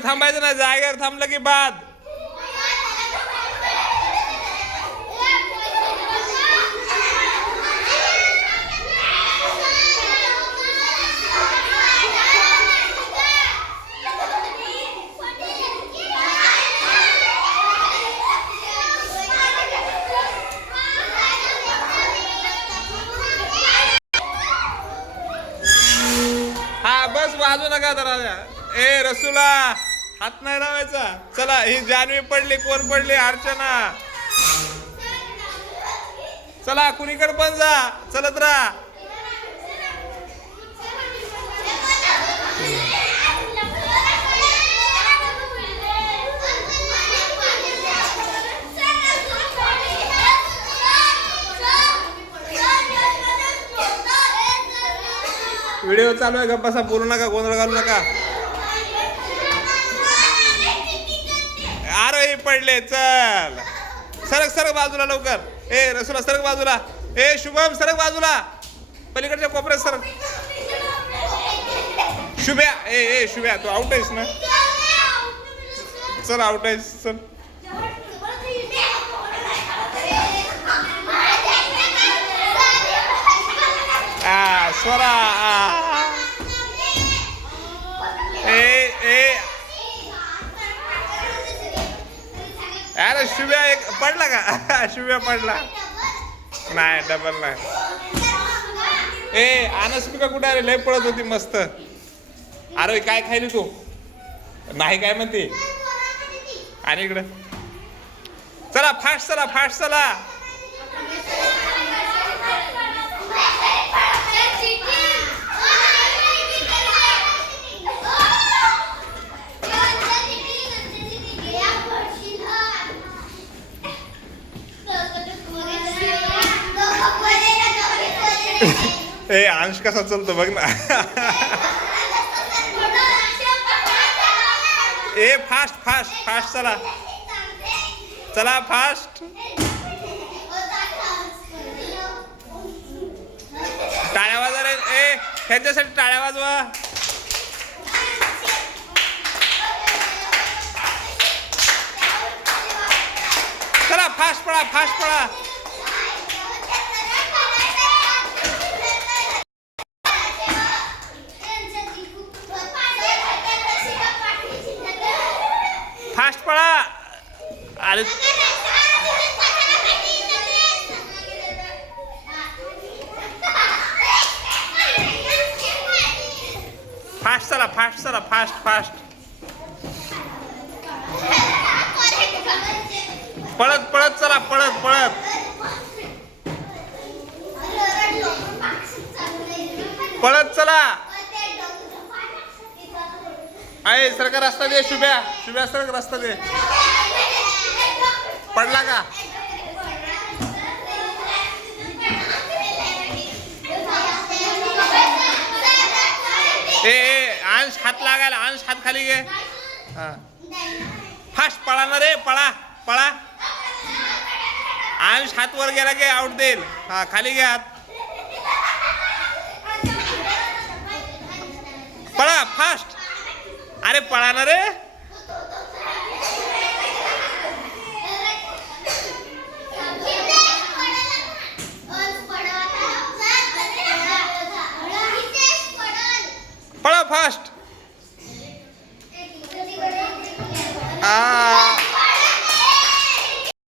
जागेवर थांबायचं ना, जागेवर थांबलं की बाद. हा बस वाजू नका तर. ए रसूला हात नाही लावायचा. चला ही जानवी पडली, कोण पडली? अर्चना. चला कुणीकडे पण जा, चलत राहा. व्हिडिओ चालू आहे, गप्प बसा, बोलू नका, गोंधळ घालू नका. अरे पडले. चल सरक सरक बाजूला लवकर. ए रसूला सरक बाजूला. ए शुभम सरक बाजूला, पलीकडच्या कोपऱ्यात सरक. शुभ्या, ए शुभ्या तू आउट आहेस ना. चल आउट आहेस, चल. स्वरा. ए अरे शुभ्या एक पडला का? शुभ्या पडला नाही, डबल नाही. ए अनस्मिका कुठे? अरे लय पडत होती मस्त. अरे काय खायली तू? नाही काय म्हणते? आणि इकडं चला फास्ट, चला फास्ट, चला. ए अंश कसा चलतो बघ ना. ए फास्ट फास्ट फास्ट, चला चला फास्ट. टाळ्या वाजवा रे. ए ह्याच्यासाठी टाळ्या वाजवा. चला फास्ट पळा, फास्ट पळा. फास्ट पळा. अरे फास्ट चला, फास्ट चला, फास्ट फास्ट. पळत पळत चला, पळत पळत. पळत चला. आहे सरकार रस्ता दे. शुभ्या, शुभ्या सरकार रस्ता दे. पडला का? ए अंश हात लागायला. अंश हात खाली घे. हा फास्ट पळा ना रे, पळा पळा. अंश हात वर गेला की आउट देईल. हा खाली घे हात. पळा फास्ट. अरे पळा ना रे. पळा फास्ट.